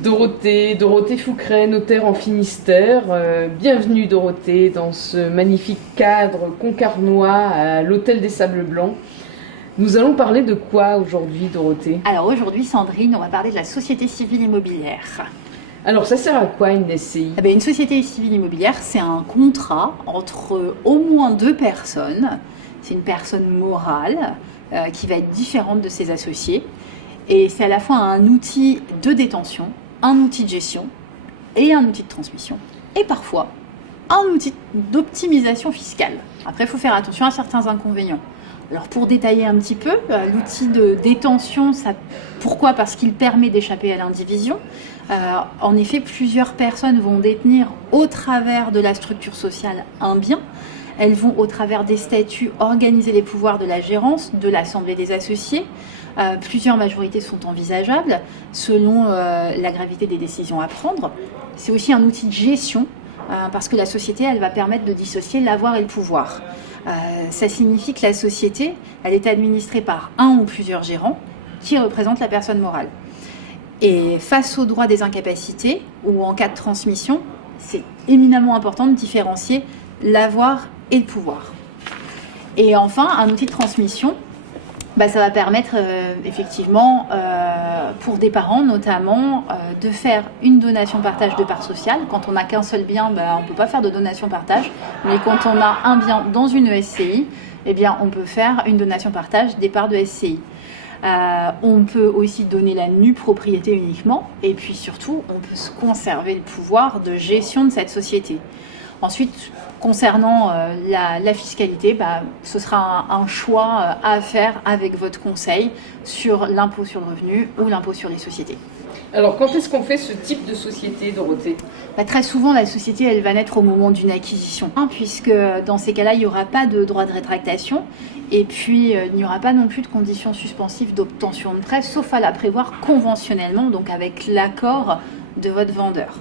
Dorothée Fouqueret, notaire en Finistère. Bienvenue Dorothée dans ce magnifique cadre concarnois à l'Hôtel des Sables Blancs. Nous allons parler de quoi aujourd'hui Dorothée? Alors aujourd'hui Sandrine, on va parler de la société civile immobilière. Alors ça sert à quoi une SCI? Une société civile immobilière, c'est un contrat entre au moins deux personnes. C'est une personne morale qui va être différente de ses associés. Et c'est à la fois un outil de détention, un outil de gestion et un outil de transmission. Et parfois, un outil d'optimisation fiscale. Après, il faut faire attention à certains inconvénients. Alors pour détailler un petit peu, l'outil de détention, pourquoi? Parce qu'il permet d'échapper à l'indivision. En effet, plusieurs personnes vont détenir au travers de la structure sociale un bien. Elles vont au travers des statuts organiser les pouvoirs de la gérance, de l'assemblée des associés. Plusieurs majorités sont envisageables selon la gravité des décisions à prendre. C'est aussi un outil de gestion parce que la société, elle va permettre de dissocier l'avoir et le pouvoir. Ça signifie que la société, elle est administrée par un ou plusieurs gérants qui représentent la personne morale. Et face au droit des incapacités ou en cas de transmission, c'est éminemment important de différencier l'avoir et le pouvoir. Et enfin, un outil de transmission, ça va permettre effectivement pour des parents notamment de faire une donation-partage de parts sociales. Quand on n'a qu'un seul bien, on ne peut pas faire de donation-partage. Mais quand on a un bien dans une SCI, on peut faire une donation-partage des parts de SCI. On peut aussi donner la nue propriété uniquement. Et puis surtout, on peut se conserver le pouvoir de gestion de cette société. Ensuite, concernant la fiscalité, ce sera un choix à faire avec votre conseil sur l'impôt sur le revenu ou l'impôt sur les sociétés. Alors, quand est-ce qu'on fait ce type de société, Dorothée? Très souvent, la société, elle va naître au moment d'une acquisition, puisque dans ces cas-là, il n'y aura pas de droit de rétractation. Et puis, il n'y aura pas non plus de conditions suspensives d'obtention de prêt, sauf à la prévoir conventionnellement, donc avec l'accord de votre vendeur.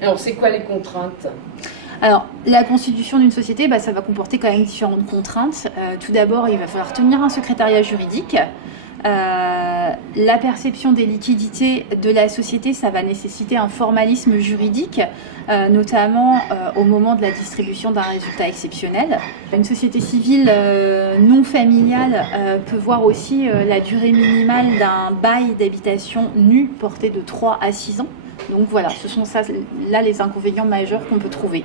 Alors, c'est quoi les contraintes? Alors, la constitution d'une société, ça va comporter quand même différentes contraintes. Tout d'abord, il va falloir tenir un secrétariat juridique. La perception des liquidités de la société, ça va nécessiter un formalisme juridique, notamment au moment de la distribution d'un résultat exceptionnel. Une société civile non familiale peut voir aussi la durée minimale d'un bail d'habitation nu porté de 3 à 6 ans. Donc voilà, ce sont là les inconvénients majeurs qu'on peut trouver.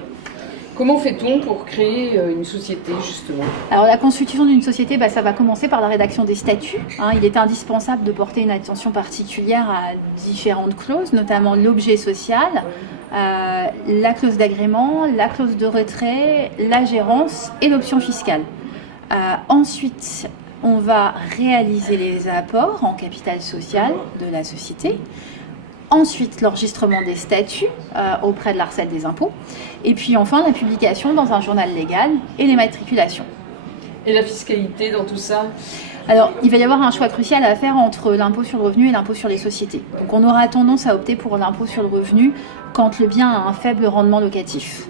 Comment fait-on pour créer une société, justement? Alors la constitution d'une société, ça va commencer par la rédaction des statuts. Il est indispensable de porter une attention particulière à différentes clauses, notamment l'objet social, la clause d'agrément, la clause de retrait, la gérance et l'option fiscale. Ensuite, on va réaliser les apports en capital social de la société. Ensuite, l'enregistrement des statuts auprès de l'Arcel des impôts. Et puis enfin, la publication dans un journal légal et les matriculations. Et la fiscalité dans tout ça? Alors, il va y avoir un choix crucial à faire entre l'impôt sur le revenu et l'impôt sur les sociétés. Donc, on aura tendance à opter pour l'impôt sur le revenu quand le bien a un faible rendement locatif.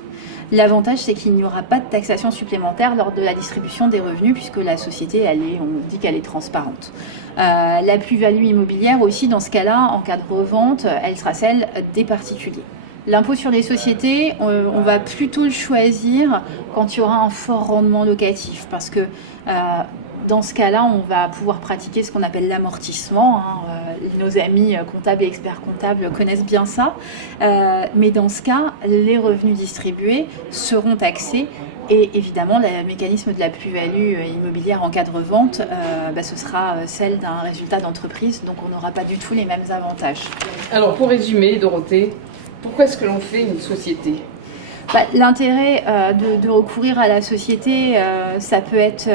L'avantage, c'est qu'il n'y aura pas de taxation supplémentaire lors de la distribution des revenus puisque la société, on dit qu'elle est transparente. La plus-value immobilière aussi, dans ce cas-là, en cas de revente, elle sera celle des particuliers. L'impôt sur les sociétés, on va plutôt le choisir quand il y aura un fort rendement locatif parce que dans ce cas-là, on va pouvoir pratiquer ce qu'on appelle l'amortissement. Nos amis comptables et experts comptables connaissent bien ça. Mais dans ce cas, les revenus distribués seront taxés. Et évidemment, le mécanisme de la plus-value immobilière en cas de revente, ce sera celle d'un résultat d'entreprise. Donc, on n'aura pas du tout les mêmes avantages. Alors, pour résumer, Dorothée, pourquoi est-ce que l'on fait une société? L'intérêt de recourir à la société, ça peut être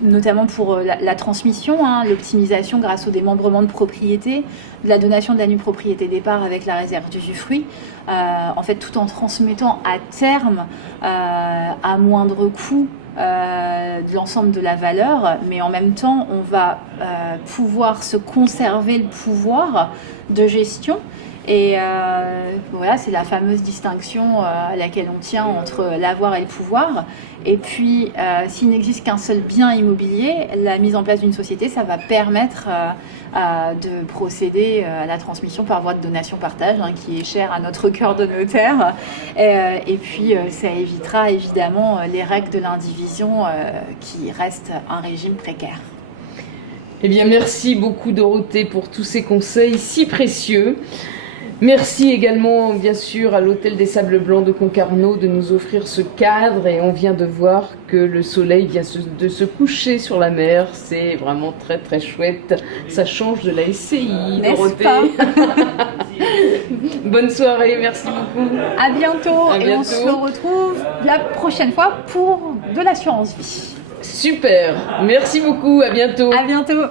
notamment pour la transmission, l'optimisation grâce au démembrement de propriété, de la donation de la nue propriété des parts avec la réserve d'usufruit, en fait tout en transmettant à terme à moindre coût de l'ensemble de la valeur, mais en même temps on va pouvoir se conserver le pouvoir de gestion Et voilà, c'est la fameuse distinction à laquelle on tient entre l'avoir et le pouvoir. Et puis, s'il n'existe qu'un seul bien immobilier, la mise en place d'une société, ça va permettre de procéder à la transmission par voie de donation-partage, qui est chère à notre cœur de notaire. Et puis, ça évitera évidemment les règles de l'indivision qui restent un régime précaire. Eh bien, merci beaucoup Dorothée pour tous ces conseils si précieux. Merci également, bien sûr, à l'Hôtel des Sables Blancs de Concarneau de nous offrir ce cadre, et on vient de voir que le soleil vient de se coucher sur la mer. C'est vraiment très très chouette. Ça change de la SCI, Dorothée. Bonne soirée, merci beaucoup. À bientôt. À et bientôt. On se retrouve la prochaine fois pour de l'assurance vie. Super, merci beaucoup, à bientôt. À bientôt.